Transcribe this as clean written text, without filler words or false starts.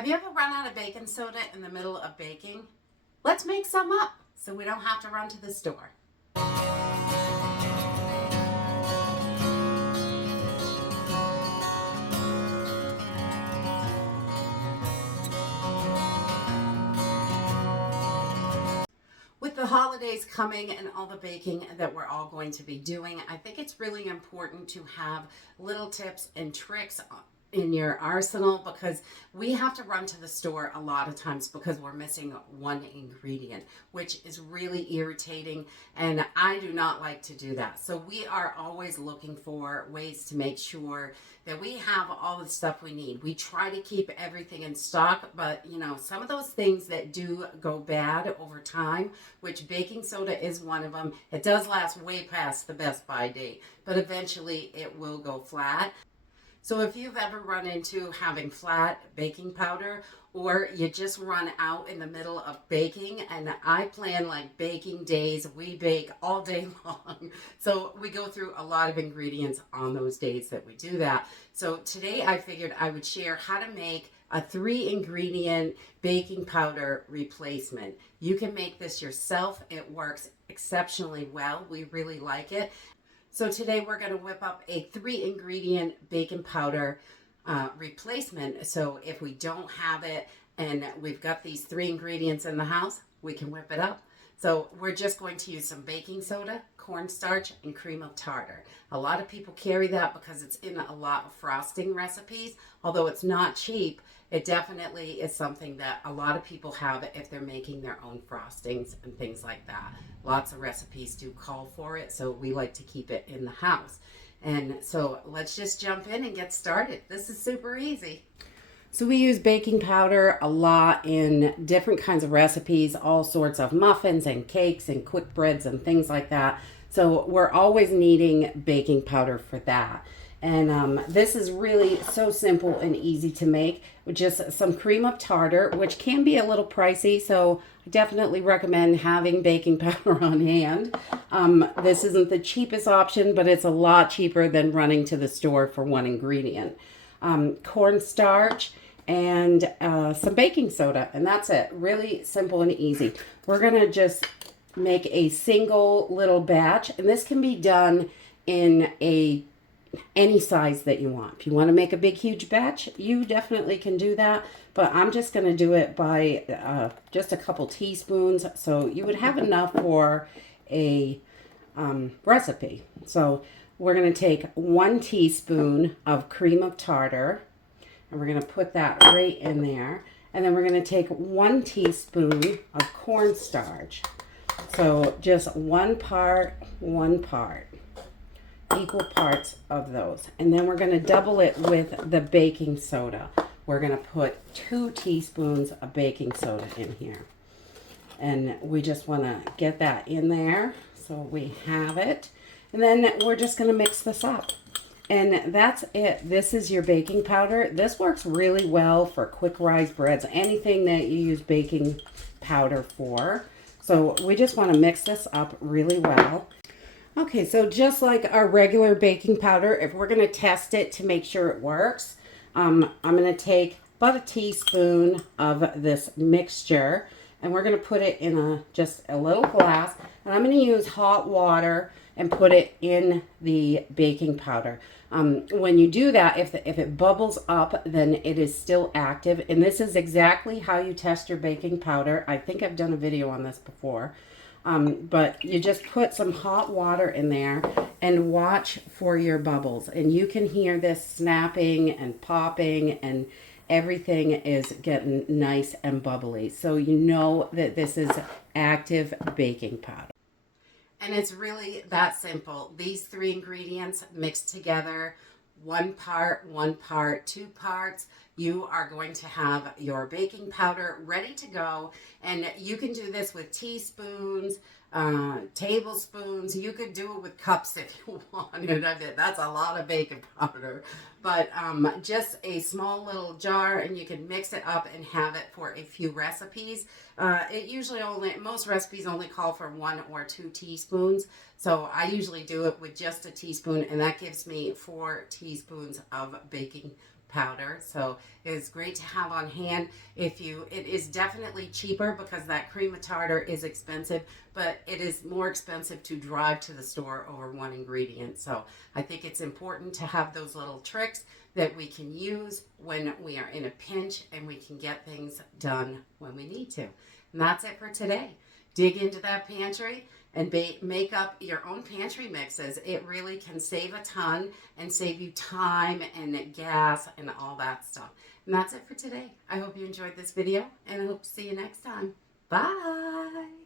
Have you ever run out of baking soda in the middle of baking? Let's make some up so we don't have to run to the store. With the holidays coming and all the baking that we're all going to be doing, I think it's really important to have little tips and tricks in your arsenal, because we have to run to the store a lot of times because we're missing one ingredient, which is really irritating, and I do not like to do that. So we are always looking for ways to make sure that we have all the stuff we need. We try to keep everything in stock, but you know, some of those things that do go bad over time, which baking soda is one of them. It does last way past the best by date, but eventually it will go flat. So if you've ever run into having flat baking powder, or you just run out in the middle of baking, and I plan like baking days, we bake all day long. So we go through a lot of ingredients on those days that we do that. So today I figured I would share how to make a 3-ingredient baking powder replacement. You can make this yourself. It works exceptionally well. We really like it. So today we're going to whip up a 3-ingredient baking powder replacement. So if we don't have it and we've got these 3 ingredients in the house, we can whip it up. So we're just going to use some baking soda, cornstarch, and cream of tartar. A lot of people carry that because it's in a lot of frosting recipes. Although it's not cheap, it definitely is something that a lot of people have if they're making their own frostings and things like that. Lots of recipes do call for it, so we like to keep it in the house. And so let's just jump in and get started. This is super easy. So we use baking powder a lot in different kinds of recipes, all sorts of muffins and cakes and quick breads and things like that. So we're always needing baking powder for that. And this is really so simple and easy to make with just some cream of tartar, which can be a little pricey. So I definitely recommend having baking powder on hand. This isn't the cheapest option, but it's a lot cheaper than running to the store for one ingredient. Cornstarch and some baking soda, and that's it. Really simple and easy. We're gonna just make a single little batch, and this can be done in any size that you want. If you want to make a big huge batch, you definitely can do that, but I'm just going to do it by just a couple teaspoons, so you would have enough for a recipe. So we're going to take 1 teaspoon of cream of tartar, and we're going to put that right in there, and then we're going to take 1 teaspoon of cornstarch. So just 1 part, equal parts of those. And then we're going to double it with the baking soda. We're going to put 2 teaspoons of baking soda in here. And we just want to get that in there so we have it. And then we're just going to mix this up. And that's it. This is your baking powder. This works really well for quick rise breads, anything that you use baking powder for. So we just want to mix this up really well. Okay, so just like our regular baking powder, if we're going to test it to make sure it works, I'm going to take about a teaspoon of this mixture, and we're going to put it in just a little glass, and I'm going to use hot water and put it in the baking powder. When you do that, if it bubbles up, then it is still active, and this is exactly how you test your baking powder. I think I've done a video on this before. But you just put some hot water in there and watch for your bubbles. And you can hear this snapping and popping, and everything is getting nice and bubbly. So you know that this is active baking powder. And it's really that simple. These 3 ingredients mixed together, 1 part, 2 parts, you are going to have your baking powder ready to go. And you can do this with teaspoons, tablespoons. You could do it with cups if you wanted. That's a lot of baking powder. But just a small little jar, and you can mix it up and have it for a few recipes. It usually most recipes only call for 1 or 2 teaspoons. So I usually do it with just a teaspoon, and that gives me 4 teaspoons of baking powder, so it is great to have on hand. It is definitely cheaper because that cream of tartar is expensive, but it is more expensive to drive to the store over one ingredient. So I think it's important to have those little tricks that we can use when we are in a pinch, and we can get things done when we need to. And that's it for today. Dig into that pantry and make up your own pantry mixes. It really can save a ton and save you time and gas and all that stuff. And that's it for today. I hope you enjoyed this video, and I hope to see you next time. Bye.